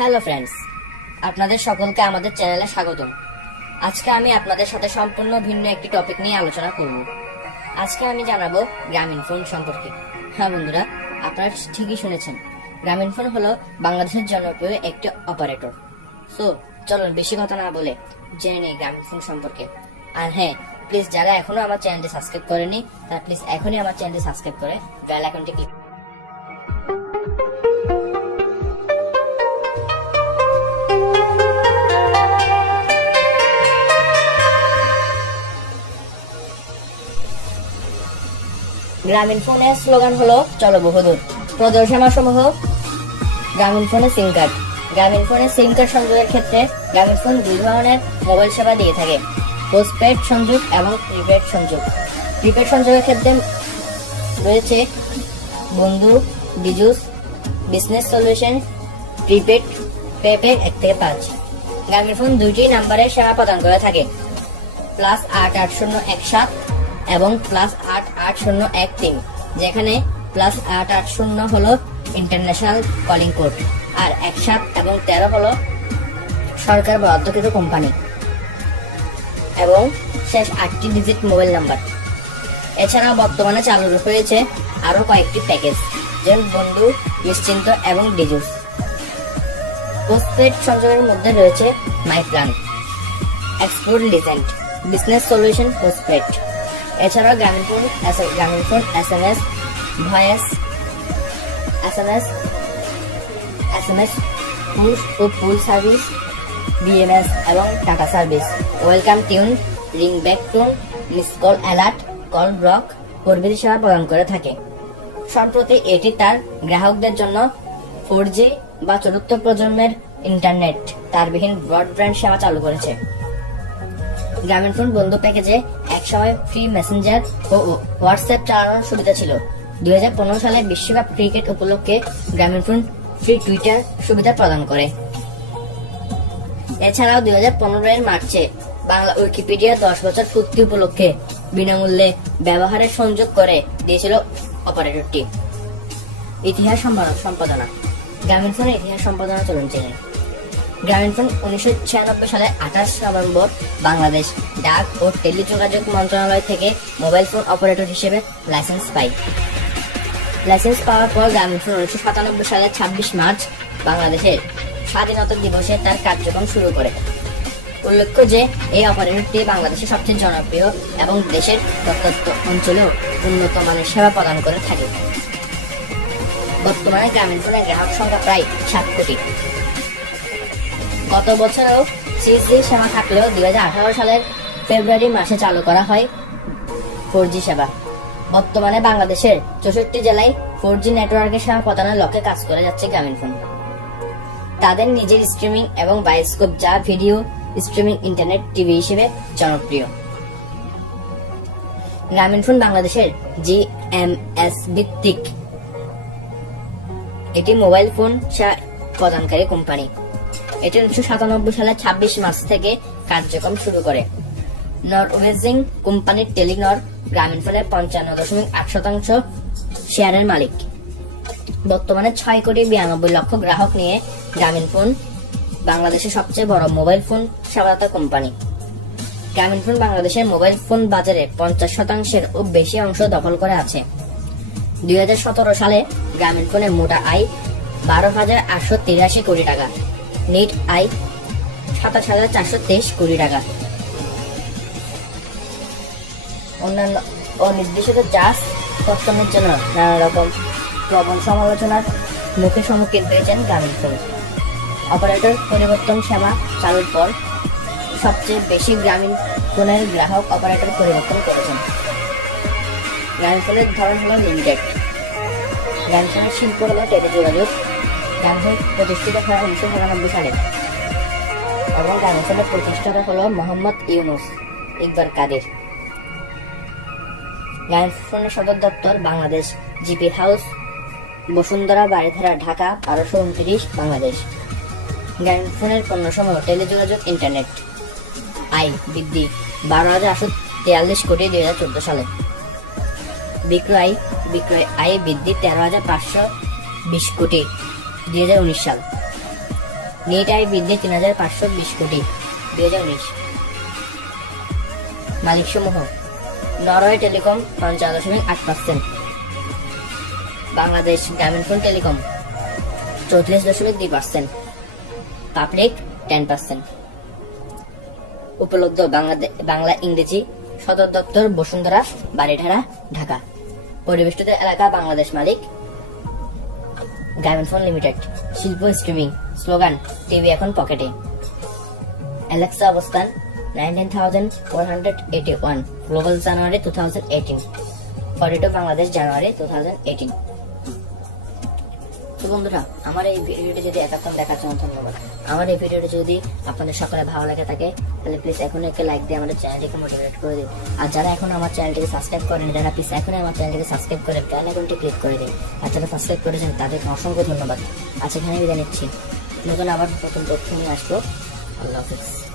Hello friends, আপনাদের সকলকে আমাদের চ্যানেলে স্বাগতম। আজকে আমি আপনাদের সাথে সম্পূর্ণ ভিন্ন একটি টপিক নিয়ে আলোচনা করব। আজকে আমি জানাবো গ্রামীণ ফোন সম্পর্কে। হ্যাঁ বন্ধুরা, আপনারা ঠিকই শুনেছেন, গ্রামীণ ফোন হলো বাংলাদেশের জনপ্রিয় একটি অপারেটর। সো চলুন বেশি কথা না বলে জেনে নেই গ্রামীণ ফোন সম্পর্কে। আর হ্যাঁ, প্লিজ যারা এখনো আমার চ্যানেলটি সাবস্ক্রাইব করেনি তারা প্লিজ এখনই আমার চ্যানেলটি সাবস্ক্রাইব করে বেল আইকনটি ক্লিক। গ্রামীণ ফোনের স্লোগান হলো চলো বহুদূর। প্রদর্শনা সমূহ গ্রামীণ ফোনের সিম কার্ড। গ্রামীণ ফোনের সিম কার্ড সংযোগের ক্ষেত্রে গ্রামীণ ফোন দুই ধরনের মোবাইল সেবা দিয়ে থাকে: পোস্টপেড সংযোগ এবং প্রিপেড সংযোগ। প্রিপেড সংযোগের ক্ষেত্রে রয়েছে বন্ধু, ডিজুস, বিজনেস সলিউশন, প্রিপেড, পেপে 1 থেকে 5। গ্রামীণ ফোন দুইটি নাম্বারের সেবা প্রদান করে থাকে: +88017 এবং +88013, যেখানে +880 হলো ইন্টারন্যাশনাল কলিং কোড, আর 17 এবং 13 হলো সরকার বরাদ্দকৃত কোম্পানি এবং শেষ 8টি ডিজিট মোবাইল নাম্বার। এছাড়াও বর্তমানে চালু হয়েছে আরো কয়েকটি প্যাকেজ, যেমন বন্ধু, নিশ্চিন্ত এবং ডিজুস। পোস্টপেড সংযোগের মধ্যে রয়েছে my plan, explore legend, business solution postpaid. এছাড়াও Grameen phone SMS, voice SMS, push ও পুল সার্ভিস, বিএমএস এবং data service, welcome tune, ring back tone, miss call alert, call block প্রভৃতি সেবা প্রদান করে থাকে। সম্প্রতি এটি তার গ্রাহকদের জন্য 4G বা চতুর্থ প্রজন্মের ইন্টারনেট তারবিহীন ব্রডব্যান্ড সেবা চালু করেছে। গ্রামীণ ফোন বন্ধু প্যাকেজে একসময় ফ্রি মেসেঞ্জার ও হোয়াটসঅ্যাপ চালানোর সুবিধা ছিল। 2015 সালে বিশ্বকাপ ক্রিকেট উপলক্ষে গ্রামীণ ফোন ফ্রি টুইটার সুবিধা প্রদান করে। এছাড়াও 2015 মার্চে বাংলা উইকিপিডিয়া 10 বছর পূর্তি উপলক্ষে বিনামূল্যে ব্যবহারের সংযোগ করে দিয়েছিল অপারেটরটি। ইতিহাস সম্পাদনা। গ্রামীণ ফোনের ইতিহাস সম্পাদনা চলুন জেনে। গ্রামীণ ফোন 1996 সালে 28 নভেম্বর বাংলাদেশ ডাক ও টেলিযোগাযোগ মন্ত্রণালয় থেকে মোবাইল ফোন অপারেটর হিসেবে লাইসেন্স পায়। লাইসেন্স পাওয়ার পর গ্রামীণ ফোন 1997 সালে 26 মার্চ বাংলাদেশের স্বাধীনতা দিবসে তার কার্যক্রম শুরু করে। উল্লেখ্য যে এই অপারেটরটি বাংলাদেশের সবচেয়ে জনপ্রিয় এবং দেশের প্রত্যন্ত অঞ্চলেও উন্নত মানের সেবা প্রদান করে থাকে। বর্তমানে গ্রামীণ ফোনের গ্রাহক সংখ্যা প্রায় 7 কোটি। গত বছরেও 3G সেবা থাকলেও 2018 সালের ফেব্রুয়ারি মাসে চালু করা হয় 4G সেবা। বর্তমানে বাংলাদেশের 64 জেলায় 4G নেটওয়ার্কের সেবা প্রদানের লক্ষ্যে কাজ করে যাচ্ছে গ্রামীণ ফোন। তাদের নিজের স্ট্রিমিং এবং বায়োস্কোপ, যা ভিডিও স্ট্রিমিং ইন্টারনেট টিভি হিসেবে জনপ্রিয়। গ্রামীণ ফোন বাংলাদেশের GMS ভিত্তিক এটি মোবাইল ফোন সেবা প্রদানকারী কোম্পানি। এটি 1997 সালে 26 মার্চ থেকে কার্যক্রম শুরু করে। নরওয়েজিং কোম্পানির টেলিনর গ্রামীণ ফোনের 55.8% শেয়ারের মালিক। বর্তমানে 6,92,00,000 গ্রাহক নিয়ে গ্রামীণ ফোন বাংলাদেশের সবচেয়ে বড় মোবাইল ফোন সেবাদাতা কোম্পানি। গ্রামীণ ফোন বাংলাদেশের মোবাইল ফোন বাজারে 50%-এরও বেশি অংশ দখল করে আছে। 2017 সালে গ্রামীণ ফোনের মোটা আয় 12,883 কোটি টাকা, নেট আয় 27,423 কোটি টাকা। অন্যান্য অনির্দেশিত জাস কর্তনের জন্য নানা রকম প্রবল সমালোচনার মুখে সম্মুখীন হয়েছেন গ্রামীণ ফোন। অপারেটর পরিবর্তন সেবা চালুর পর সবচেয়ে বেশি গ্রামীণ ফোনের গ্রাহক অপারেটর পরিবর্তন করেছেন। গ্রামীণ ফোনের ধরন হলো লিমিটেড। গ্রামীণ ফোনের শিল্প হলো টেলিযোগাযোগ। গ্রামীণ ফোন প্রতিষ্ঠিত হয় 1999 সালে এবং গ্রামীণ ফোনের প্রতিষ্ঠাতা হলো মোহাম্মদ ইউনুস ইকবাল কাদের। গ্রামীণ ফোনের সদর দপ্তর বাংলাদেশ, জিপি হাউস, বসুন্ধরা বাড়িধারা, ঢাকা 1229, বাংলাদেশ। গ্রামীণ ফোনের পণ্যসমূহ টেলিযোগাযোগ, ইন্টারনেট। আয় বৃদ্ধি 12,843 কোটি 2014 সালে। বিক্রয় আয় বৃদ্ধি 13,520 কোটি 2019 সাল। নেট আয় বৃদ্ধি 3,520 কোটি 2019। মালিক সমূহ Norway telecom ৫.৮%, Bangladesh Grameenphone telecom 34.2%, public 10%। উপলব্ধ বাংলা ইংরেজি সদর দপ্তর বসুন্ধরা, বাড়িধারা, ঢাকা। পরিবেষ্টিত এলাকা বাংলাদেশ। মালিক গ্রামীণফোন লিমিটেড। শিল্প স্ট্রিমিং। স্লোগান টিভি এখন পকেটে। অ্যালেক্সা অবস্থান 19,481, গ্লোবাল জানুয়ারি 2018, 42 বাংলাদেশ জানুয়ারি 2018। তো বন্ধুরা, আমার এই ভিডিওটি যদি এতক্ষণ দেখার জন্য ধন্যবাদ। আমার এই ভিডিওটি যদি আপনাদের সকলে ভালো লাগে থাকে তাহলে প্লিজ এখন একটা লাইক দিয়ে আমাদের চ্যানেলটিকে মোটিভেট করে দিন। আর যারা এখন আমার চ্যানেলটিকে সাবস্ক্রাইব করেন, যারা প্লিজ এখন আমার চ্যানেলটিকে সাবস্ক্রাইব করে বেল আইকনটি ক্লিক করে দিন। আর যারা সাবস্ক্রাইব করেছেন তাদেরকে অসংখ্য ধন্যবাদ। আজ এখানে বিদায় নিচ্ছি। নতুন তথ্য নিয়ে আসবো। আল্লাহ হাফিজ।